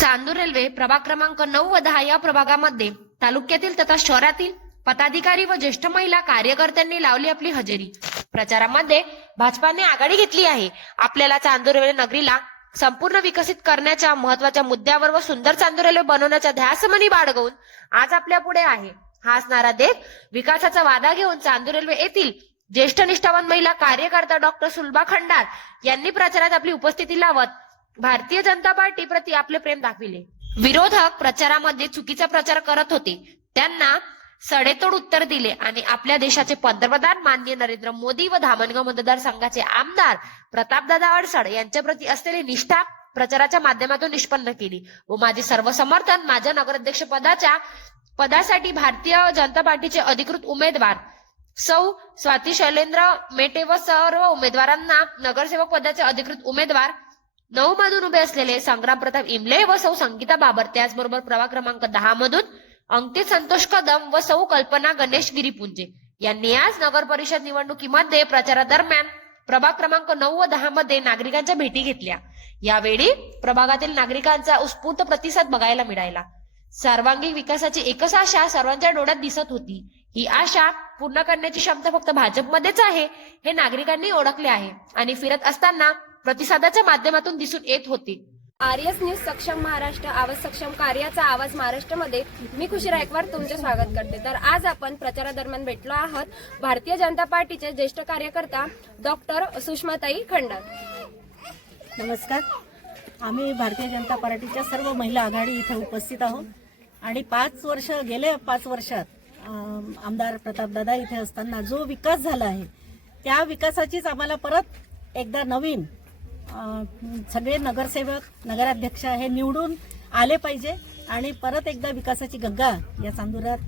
Chandur railway प्रभाग क्रमांक नऊ व दहा या प्रभागामध्ये तालुक्यातील तथा शहरातील पदाधिकारी व ज्येष्ठ महिला कार्यकर्त्यांनी लावली आपली हजेरी. प्रचारामध्ये भाजपाने आघाडी घेतली आहे. आपल्याला चांदूर रेल्वे नगरीला संपूर्ण विकसित करण्याच्या महत्त्वाच्या मुद्द्यावर व सुंदर चांदूर रेल्वे बनवण्याच्या ध्यासमनी बाळगवून आज आपल्या पुढे आहे. हाच नारा देत विकासाचा वादा घेऊन चांदूर रेल्वे येथील ज्येष्ठ निष्ठावान महिला कार्यकर्ता डॉक्टर सुलभा खंडार यांनी प्रचारात आपली उपस्थिती लावत भारतीय जनता पार्टी प्रति आपले प्रेम दाखविले. विरोधक प्रचारामध्ये चुकीचा प्रचार करत होते. त्यांना सडेतोड उत्तर दिले आणि आपल्या देशाचे पंतप्रधान माननीय नरेंद्र मोदी व धामणगाव मतदारसंघाचे आमदार प्रतापदादा अडसड यांच्या प्रती असलेली निष्ठा प्रचाराच्या माध्यमातून निष्पन्न केली व माझे सर्व समर्थन माझ्या नगराध्यक्ष पदाच्या पदासाठी भारतीय जनता पार्टीचे अधिकृत उमेदवार सौ स्वाती शैलेंद्र मेटे व सर्व उमेदवारांना नगरसेवक पदाचे अधिकृत उमेदवार नऊ मधून उभे असलेले संग्राम प्रताप इमले व सौ संगीता बाबर त्याचबरोबर प्रभाग क्रमांक दहा मधून अंकित संतोष कदम व सौ कल्पना गणेश गिरीपुंजे. यांनी आज नगर परिषद निवडणुकीमध्ये प्रचारादरम्यान प्रभाग क्रमांक नऊ व दहा मध्ये नागरिकांच्या भेटी घेतल्या. यावेळी प्रभागातील नागरिकांचा उत्स्फूर्त प्रतिसाद बघायला मिळाला सर्वांगीण विकासाची एकच आशा सर्वांच्या डोळ्यात दिसत होती. ही आशा पूर्ण करण्याची क्षमता फक्त भाजपमध्येच आहे हे नागरिकांनी ओळखले आहे. आणि फिरत असताना प्रतिसादाच्या माध्यमातून दिसून येत होते. आर्यस न्यूज सक्षम महाराष्ट्र आवाज सक्षम कार्याचा आवाज महाराष्ट्रामध्ये. मी खुशी रायकवार तुमचे स्वागत करते. तर आज आपण प्रचारादरम्यान भेटलो आहोत भारतीय जनता पार्टीचे ज्येष्ठ कार्यकर्ता डॉक्टर सुषमाताई खंडार नमस्कार. आम्ही भारतीय जनता पार्टीच्या सर्व महिला आघाडी इथे उपस्थित आहोत. आणि पाच वर्ष गेले पाच वर्षात आमदार प्रतापदादा इथे असताना जो विकास झाला आहे त्या विकासाचीच आम्हाला परत एकदा नवीन सगळे नगरसेवक नगराध्यक्ष हे निवडून आले पाहिजे आणि परत एकदा विकासाची गंगा या चांदुरात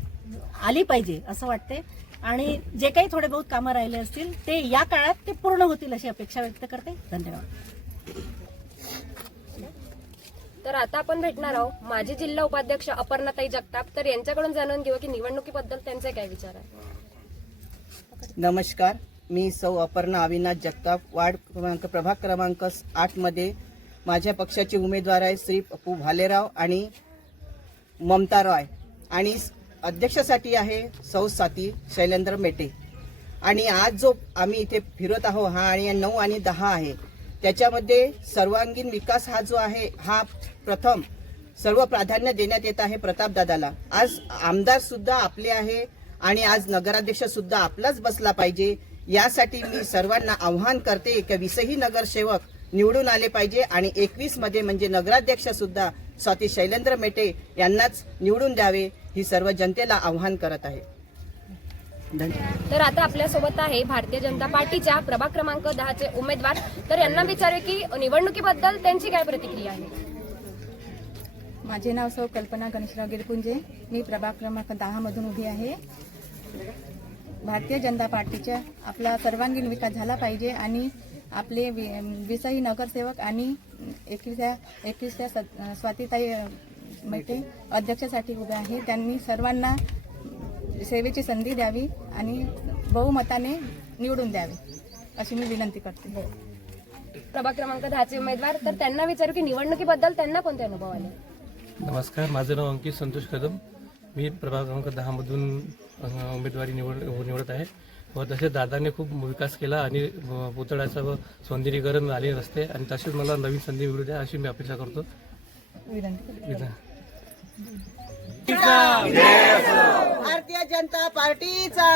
आली पाहिजे असं वाटते. आणि जे काही थोडे बहुत कामं राहिले असतील ते या काळात ते पूर्ण होतील अशी अपेक्षा व्यक्त करते. धन्यवाद. तर आता आपण भेटणार आहोत माजी जिल्हा उपाध्यक्ष अपर्णाताई जगताप. तर यांच्याकडून जाणून घेऊ की निवडणुकीबद्दल त्यांचे काय विचार आहे नमस्कार. मी सौ अपर्णा अविनाश जगताप वार्ड क्रमांक प्रभाग क्रमांक आठमध्ये माझ्या पक्षाचे उमेदवार आहे श्री पप्पू भालेराव आणि ममता रॉय. आणि अध्यक्षासाठी आहे सौ साथी शैलेंद्र मेटे. आणि आज जो आम्ही इथे फिरत आहोत हा आणि नऊ आणि दहा आहे त्याच्यामध्ये सर्वांगीण विकास हा जो आहे हा प्रथम सर्व प्राधान्य देण्यात येत आहे प्रतापदादाला आज आमदारसुद्धा आपले आहे आणि आज नगराध्यक्षसुद्धा आपलाच बसला पाहिजे. यासाठी मी सर्वांना आव्हान करते की वीसही नगरसेवक निवडून आले पाहिजे आणि एकवीसमध्ये म्हणजे नगराध्यक्ष सुद्धा स्वाती शैलेंद्र मेटे यांनाच निवडून द्यावे ही सर्व जनतेला आव्हान करत आहे. तर आता आपल्यासोबत आहे भारतीय जनता पार्टीच्या प्रभाग क्रमांक दहाचे उमेदवार. तर यांना विचारू की निवडणुकीबद्दल त्यांची काय प्रतिक्रिया आहे? माझे नाव सौ कल्पना गणेशराव गिरपुंजे. मी प्रभाग क्रमांक दहा मधून उभी आहे. भारतीय जनता पार्टीच्या आपला सर्वांगीण विकास झाला पाहिजे आणि आपले वि- विसाई नगरसेवक आणि एकविसच्या एकवीसच्या सत- स्वातीताई मेटे अध्यक्षासाठी उभे आहे. त्यांनी सर्वांना सेवेची संधी द्यावी आणि बहुमताने निवडून द्यावे अशी मी विनंती करते. प्रभाग क्रमांक दहाचे उमेदवार तर त्यांना विचारू की निवडणुकीबद्दल त्यांना कोणते अनुभव आले? नमस्कार माझं नाव अंकित संतोष कदम. मी प्रभाग क्रमांक दहामधून उमेदवारी निवड निवडत आहे. व तसेच दादाने खूप विकास केला आणि पुतळ्याचं व सौंदर्यीकरण आले रस्ते आणि तसेच मला नवीन संधी मिळू द्या अशी मी अपेक्षा करतो. भारतीय जनता पार्टीचा.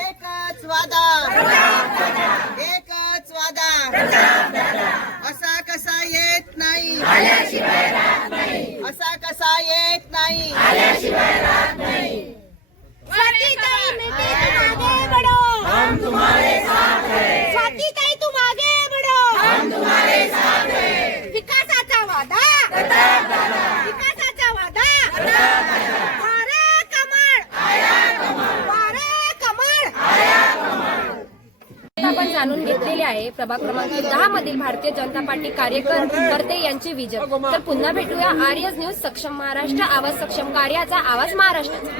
एकच वादा. एकच वादा. असा कसा येत नाही? असा कसा येत नाही विकासाचा वादा विकासाचा वादा वारे कमळ वारे कमळ आता आपण जाणून घेतलेले आहे. प्रभाग क्रमांक दहा मधील भारतीय जनता पार्टी कार्यकर्ते यांची विजय. तर पुन्हा भेटूया आर्यज न्यूज सक्षम महाराष्ट्र आवाज सक्षम कार्याचा आवाज महाराष्ट्राचा